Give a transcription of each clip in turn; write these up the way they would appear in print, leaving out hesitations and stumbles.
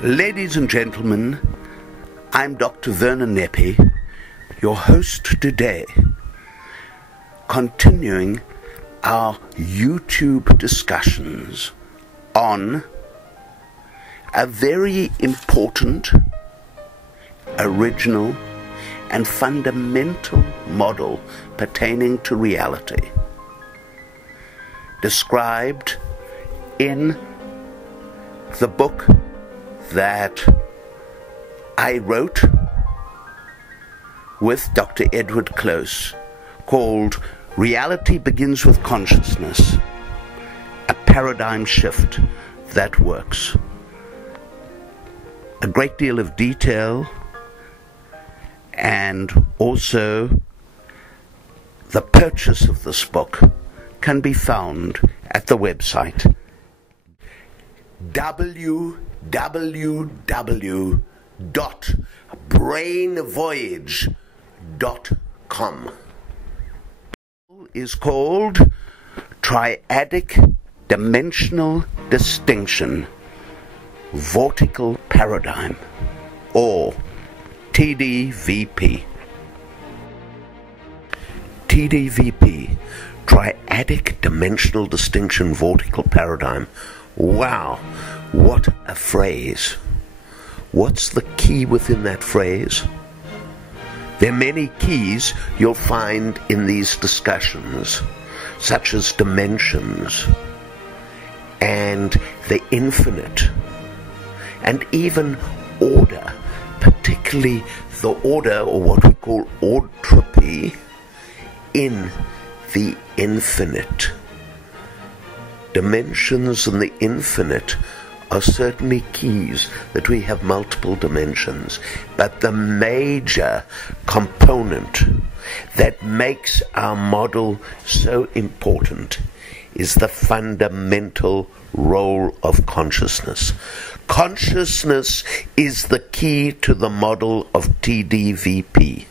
Ladies and gentlemen, I'm Dr. Werner Neppe, your host today, continuing our YouTube discussions on a very important, original, and fundamental model pertaining to reality, described in the book that I wrote with Dr. Edward Close, called Reality Begins with Consciousness, a paradigm shift that works. A great deal of detail, and also the purchase of this book can be found at the website www.brainvoyage.com. Is called Triadic Dimensional Distinction Vortical Paradigm, or TDVP. TDVP, Triadic Dimensional Distinction Vortical Paradigm. Wow, what a phrase. What's the key within that phrase? There are many keys you'll find in these discussions, such as dimensions and the infinite, and even order, particularly the order, or what we call ortropy, in the infinite. Dimensions and the infinite are certainly keys, that we have multiple dimensions, but the major component that makes our model so important is the fundamental role of consciousness. Consciousness is the key to the model of TDVP.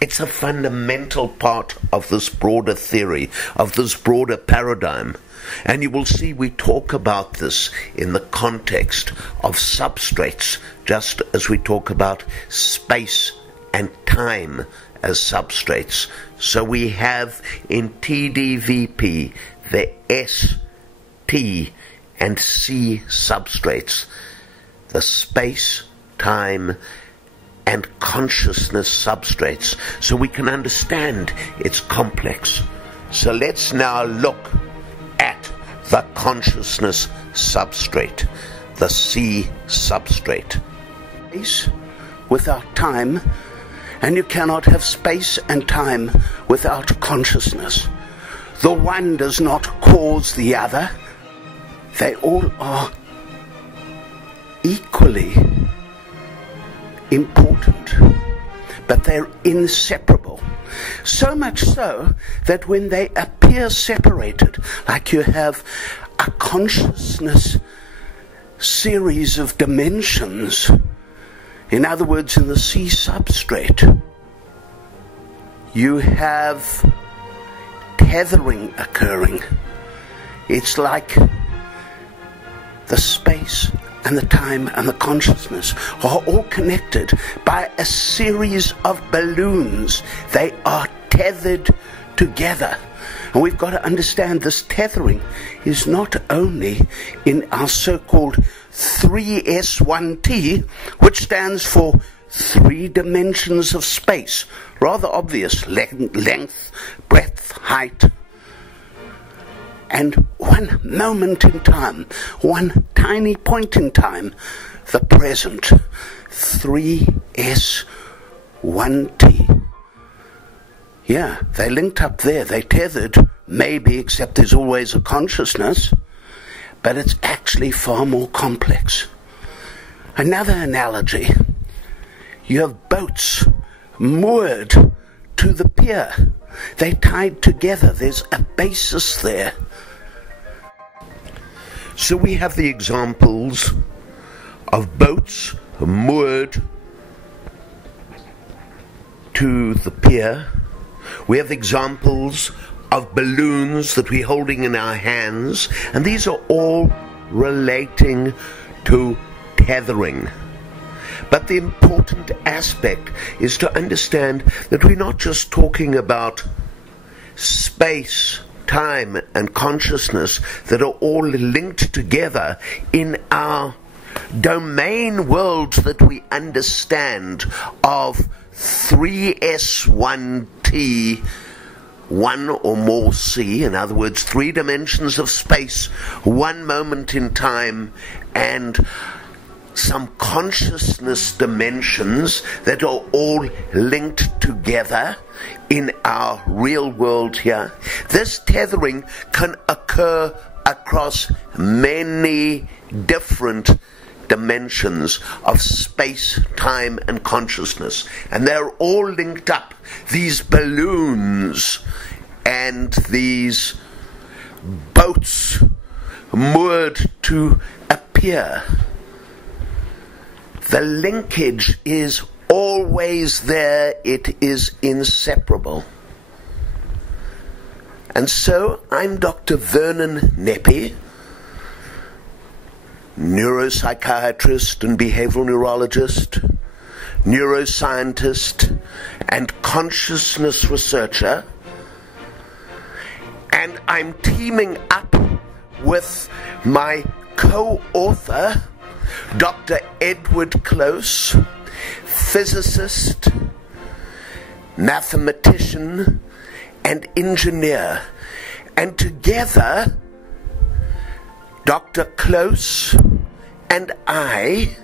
It's a fundamental part of this broader theory, of this broader paradigm. And you will see we talk about this in the context of substrates, just as we talk about space and time as substrates. So we have in TDVP the S, T, and C substrates, the space, time, and consciousness substrates, so we can understand it's complex. So let's now look at the consciousness substrate, the C substrate. Space without time, and you cannot have space and time without consciousness. The one does not cause the other. They all are equally important, but they're inseparable. So much so that when they appear separated, like you have a consciousness series of dimensions, in other words, in the C substrate, you have tethering occurring. It's like the space and the time and the consciousness are all connected by a series of balloons. They are tethered together. And we've got to understand this tethering is not only in our so-called 3S1T, which stands for 3 dimensions of space. Rather obvious: length, breadth, height. And one moment in time, one tiny point in time, the present, 3S1T. Yeah, they linked up there, they tethered, maybe, except there's always a consciousness, but it's actually far more complex. Another analogy: you have boats moored to the pier. They tied together, there's a basis there. So we have the examples of boats moored to the pier. We have examples of balloons that we're holding in our hands, and these are all relating to tethering. But the important aspect is to understand that we're not just talking about space, time, and consciousness that are all linked together in our domain world that we understand of 3S1T, 1 or more C, in other words, 3 dimensions of space, 1 moment in time, and some consciousness dimensions that are all linked together in our real world here. This tethering can occur across many different dimensions of space, time, and consciousness, and they're all linked up. These balloons and these boats moored to appear, the linkage is always there. It is inseparable. And so I'm Dr. Vernon Neppe, neuropsychiatrist and behavioral neurologist, neuroscientist, and consciousness researcher. And I'm teaming up with my co-author, Dr. Edward Close, physicist, mathematician, and engineer. And together, Dr. Close and I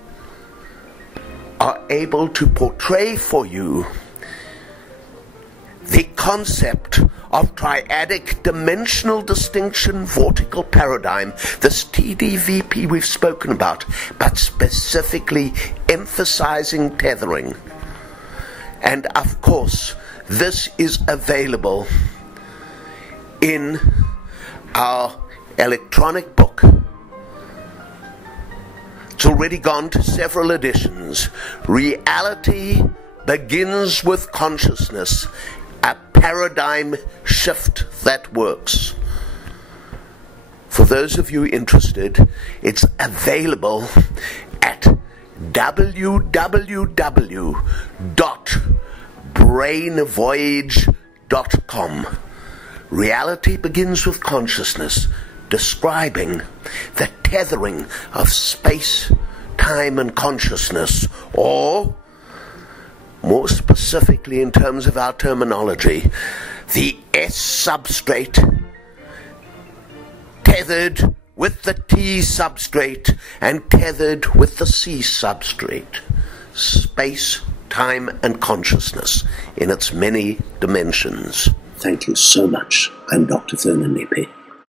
are able to portray for you the concept of triadic dimensional distinction vortical paradigm, this TDVP we've spoken about, but specifically emphasizing tethering. And of course, this is available in our electronic book. It's already gone to several editions. Reality Begins with Consciousness, a paradigm shift that works. For those of you interested, it's available at www.brainvoyage.com. Reality Begins with Consciousness, describing the tethering of space, time, and consciousness, or more specifically in terms of our terminology, the S substrate tethered with the T substrate and tethered with the C substrate. Space, time, and consciousness in its many dimensions. Thank you so much. I'm Dr. Vernon Neppe.